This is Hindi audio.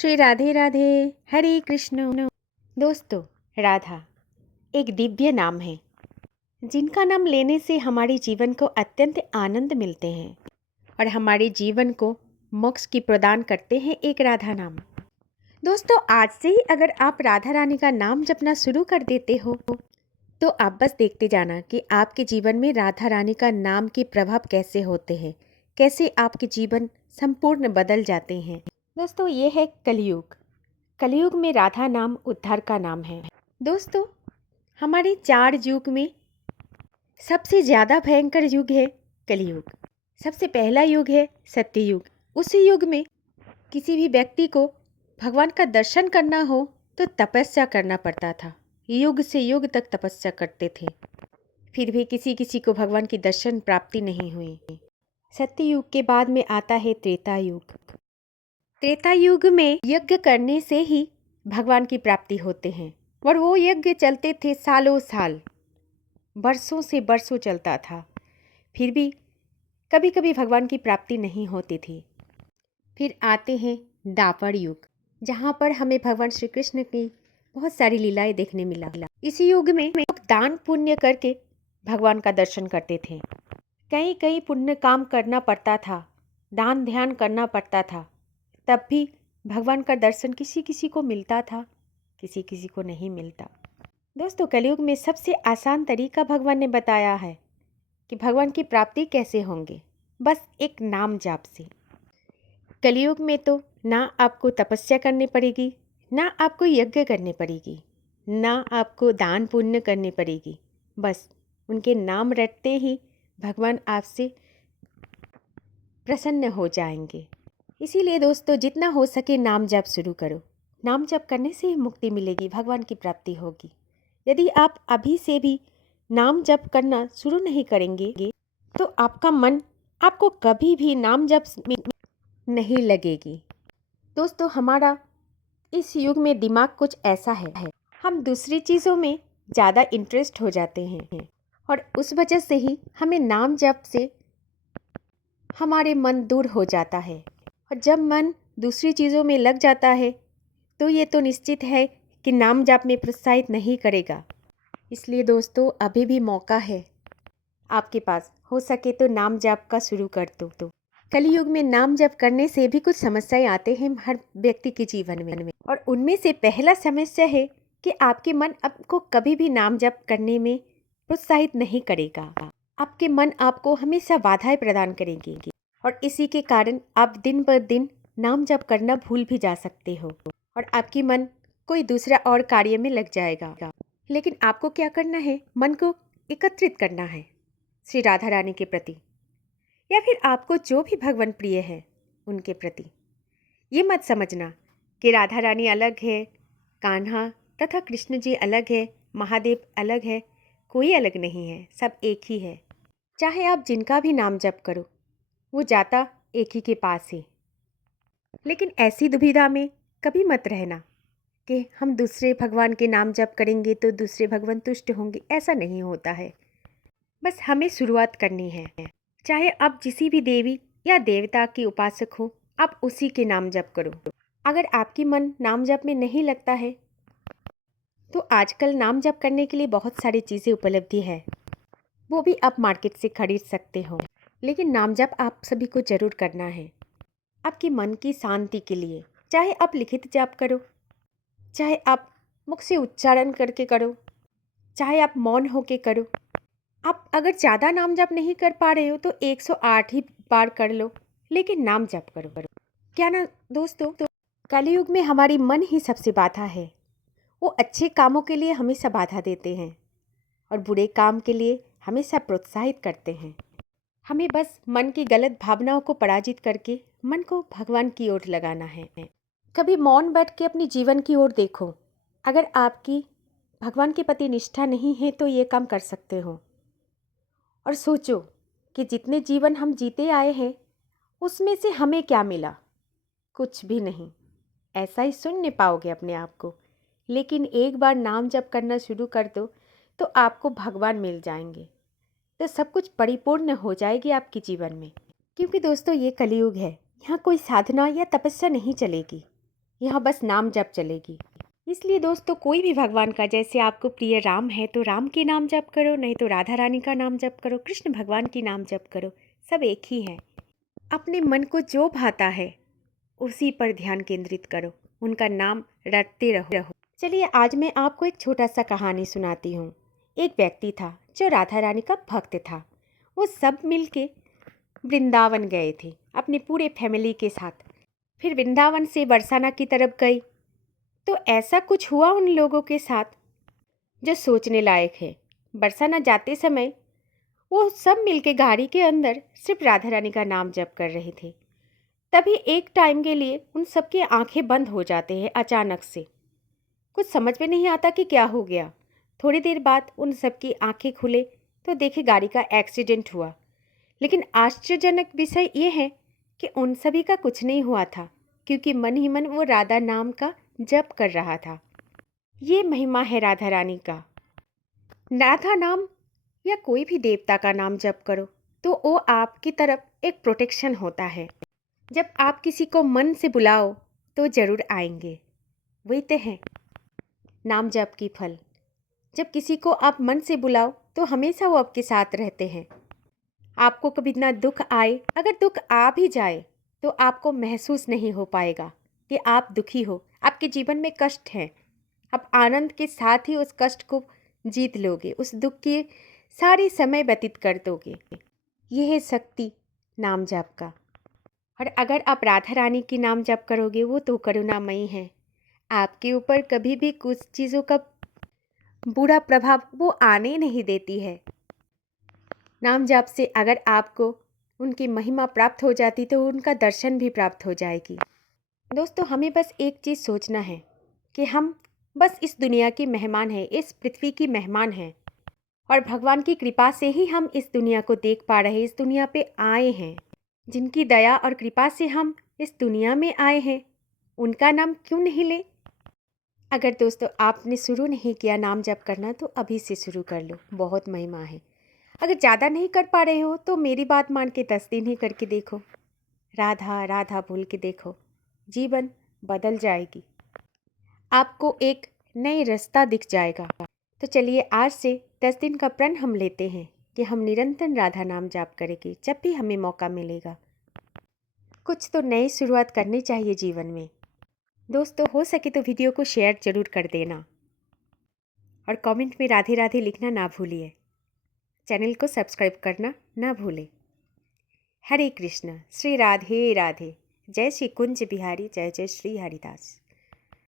श्री राधे राधे, हरे कृष्ण। दोस्तों, राधा एक दिव्य नाम है जिनका नाम लेने से हमारे जीवन को अत्यंत आनंद मिलते हैं और हमारे जीवन को मोक्ष की प्रदान करते हैं एक राधा नाम। दोस्तों, आज से ही अगर आप राधा रानी का नाम जपना शुरू कर देते हो तो आप बस देखते जाना कि आपके जीवन में राधा रानी का नाम के प्रभाव कैसे होते हैं, कैसे आपके जीवन संपूर्ण बदल जाते हैं। दोस्तों, ये है कलयुग। कलयुग में राधा नाम उद्धार का नाम है। दोस्तों, हमारे 4 युग में सबसे ज़्यादा भयंकर युग है कलयुग। सबसे पहला युग है सत्ययुग। उसी युग में किसी भी व्यक्ति को भगवान का दर्शन करना हो तो तपस्या करना पड़ता था। युग से युग तक तपस्या करते थे, फिर भी किसी किसी को भगवान की दर्शन प्राप्ति नहीं हुई। सत्ययुग के बाद में आता है त्रेता युग। त्रेता युग में यज्ञ करने से ही भगवान की प्राप्ति होते हैं और वो यज्ञ चलते थे सालों साल, बरसों से बरसों चलता था, फिर भी कभी कभी भगवान की प्राप्ति नहीं होती थी। फिर आते हैं द्वापर युग, जहाँ पर हमें भगवान श्री कृष्ण की बहुत सारी लीलाएं देखने मिला। इसी युग में लोग दान पुण्य करके भगवान का दर्शन करते थे। कई कई पुण्य काम करना पड़ता था, दान ध्यान करना पड़ता था, तब भी भगवान का दर्शन किसी किसी को मिलता था, किसी किसी को नहीं मिलता। दोस्तों, कलयुग में सबसे आसान तरीका भगवान ने बताया है कि भगवान की प्राप्ति कैसे होंगे, बस एक नाम जाप से। कलयुग में तो ना आपको तपस्या करनी पड़ेगी, ना आपको यज्ञ करनी पड़ेगी, ना आपको दान पुण्य करनी पड़ेगी, बस उनके नाम रटते ही भगवान आपसे प्रसन्न हो जाएंगे। इसीलिए दोस्तों, जितना हो सके नाम जप शुरू करो। नाम जप करने से ही मुक्ति मिलेगी, भगवान की प्राप्ति होगी। यदि आप अभी से भी नाम जप करना शुरू नहीं करेंगे तो आपका मन आपको कभी भी नाम जप में नहीं लगेगी। दोस्तों, हमारा इस युग में दिमाग कुछ ऐसा है, हम दूसरी चीज़ों में ज़्यादा इंटरेस्ट हो जाते हैं और उस वजह से ही हमें नाम जप से हमारे मन दूर हो जाता है। और जब मन दूसरी चीज़ों में लग जाता है तो ये तो निश्चित है कि नाम जाप में प्रोत्साहित नहीं करेगा। इसलिए दोस्तों, अभी भी मौका है आपके पास, हो सके तो नाम जाप का शुरू कर दो। कलयुग में नाम जप करने से भी कुछ समस्याएं आते हैं हर व्यक्ति के जीवन में, और उनमें से पहला समस्या है कि आपके मन आपको कभी भी नाम जप करने में प्रोत्साहित नहीं करेगा। आपके मन आपको हमेशा बाधाएं प्रदान करेंगे और इसी के कारण आप दिन ब दिन नाम जप करना भूल भी जा सकते हो और आपकी मन कोई दूसरा और कार्य में लग जाएगा। लेकिन आपको क्या करना है, मन को एकत्रित करना है श्री राधा रानी के प्रति, या फिर आपको जो भी भगवान प्रिय है उनके प्रति। ये मत समझना कि राधा रानी अलग है, कान्हा तथा कृष्ण जी अलग है, महादेव अलग है। कोई अलग नहीं है, सब एक ही है। चाहे आप जिनका भी नाम जप करो, वो जाता एक ही के पास है। लेकिन ऐसी दुविधा में कभी मत रहना कि हम दूसरे भगवान के नाम जप करेंगे तो दूसरे भगवान तुष्ट होंगे। ऐसा नहीं होता है। बस हमें शुरुआत करनी है। चाहे आप किसी भी देवी या देवता की उपासक हो, आप उसी के नाम जप करो। अगर आपकी मन नाम जप में नहीं लगता है तो आजकल नाम जप करने के लिए बहुत सारी चीज़ें उपलब्ध है, वो भी आप मार्केट से खरीद सकते हो। लेकिन नाम जप आप सभी को जरूर करना है, आपके मन की शांति के लिए। चाहे आप लिखित जाप करो, चाहे आप मुख से उच्चारण करके करो, चाहे आप मौन होके करो। आप अगर ज़्यादा नाम जप नहीं कर पा रहे हो तो 108 ही बार कर लो, लेकिन नाम जप करो। क्या ना दोस्तों, तो कलयुग में हमारी मन ही सबसे बाधा है। वो अच्छे कामों के लिए हमेशा बाधा देते हैं और बुरे काम के लिए हमेशा प्रोत्साहित करते हैं। हमें बस मन की गलत भावनाओं को पराजित करके मन को भगवान की ओर लगाना है। कभी मौन बैठ के अपनी जीवन की ओर देखो। अगर आपकी भगवान के प्रति निष्ठा नहीं है तो ये काम कर सकते हो और सोचो कि जितने जीवन हम जीते आए हैं उसमें से हमें क्या मिला। कुछ भी नहीं, ऐसा ही सुनने पाओगे अपने आप को। लेकिन एक बार नाम जप करना शुरू कर दो तो आपको भगवान मिल जाएंगे, तो सब कुछ परिपूर्ण हो जाएगी आपके जीवन में। क्योंकि दोस्तों, ये कलयुग है, यहाँ कोई साधना या तपस्या नहीं चलेगी। यहाँ बस नाम जप चलेगी। इसलिए दोस्तों कोई भी भगवान का, जैसे आपको प्रिय राम है तो राम के नाम जप करो, नहीं तो राधा रानी का नाम जप करो, कृष्ण भगवान की नाम जप करो, सब एक ही हैं। अपने मन को जो भाता है उसी पर ध्यान केंद्रित करो, उनका नाम रटते रहो। चलिए आज मैं आपको एक छोटा सा कहानी सुनाती हूँ। एक व्यक्ति था जो राधा रानी का भक्त था। वो सब मिलके वृंदावन गए थे अपने पूरे फैमिली के साथ। फिर वृंदावन से बरसाना की तरफ गई तो ऐसा कुछ हुआ उन लोगों के साथ जो सोचने लायक है। बरसाना जाते समय वो सब मिलके गाड़ी के अंदर सिर्फ राधा रानी का नाम जप कर रहे थे। तभी एक टाइम के लिए उन सबकी आंखें बंद हो जाते हैं अचानक से। कुछ समझ में नहीं आता कि क्या हो गया। थोड़ी देर बाद उन सबकी आंखें खुले तो देखे गाड़ी का एक्सीडेंट हुआ। लेकिन आश्चर्यजनक विषय ये है कि उन सभी का कुछ नहीं हुआ था, क्योंकि मन ही मन वो राधा नाम का जप कर रहा था। ये महिमा है राधा रानी का। राधा नाम या कोई भी देवता का नाम जप करो तो वो आपकी तरफ एक प्रोटेक्शन होता है। जब आप किसी को मन से बुलाओ तो जरूर आएंगे। वही तो है नाम जप की फल। जब किसी को आप मन से बुलाओ तो हमेशा वो आपके साथ रहते हैं। आपको कभी ना दुख आए, अगर दुख आ भी जाए तो आपको महसूस नहीं हो पाएगा कि आप दुखी हो। आपके जीवन में कष्ट है, आप आनंद के साथ ही उस कष्ट को जीत लोगे, उस दुख के सारे समय व्यतीत कर दोगे। यह है शक्ति नाम जप का। और अगर आप राधा रानी की नाम जप करोगे, वो तो करुणामयी है। आपके ऊपर कभी भी कुछ चीज़ों का बुरा प्रभाव वो आने नहीं देती है। नाम जप से अगर आपको उनकी महिमा प्राप्त हो जाती तो उनका दर्शन भी प्राप्त हो जाएगी। दोस्तों हमें बस एक चीज़ सोचना है कि हम बस इस दुनिया के मेहमान हैं, इस पृथ्वी की मेहमान हैं, और भगवान की कृपा से ही हम इस दुनिया को देख पा रहे हैं, इस दुनिया पे आए हैं। जिनकी दया और कृपा से हम इस दुनिया में आए हैं, उनका नाम क्यों नहीं ले। अगर दोस्तों आपने शुरू नहीं किया नाम जप करना तो अभी से शुरू कर लो, बहुत महिमा है। अगर ज़्यादा नहीं कर पा रहे हो तो मेरी बात मान के 10 दिन ही करके देखो, राधा राधा बोल के देखो, जीवन बदल जाएगी, आपको एक नई रास्ता दिख जाएगा। तो चलिए आज से 10 दिन का प्रण हम लेते हैं कि हम निरंतर राधा नाम जाप करेंगे जब भी हमें मौका मिलेगा। कुछ तो नई शुरुआत करनी चाहिए जीवन में। दोस्तों हो सके तो वीडियो को शेयर जरूर कर देना और कमेंट में राधे राधे लिखना ना भूलिए। चैनल को सब्सक्राइब करना ना भूलें। हरे कृष्ण, श्री राधे राधे, जय श्री कुंज बिहारी, जय जय श्री हरिदास।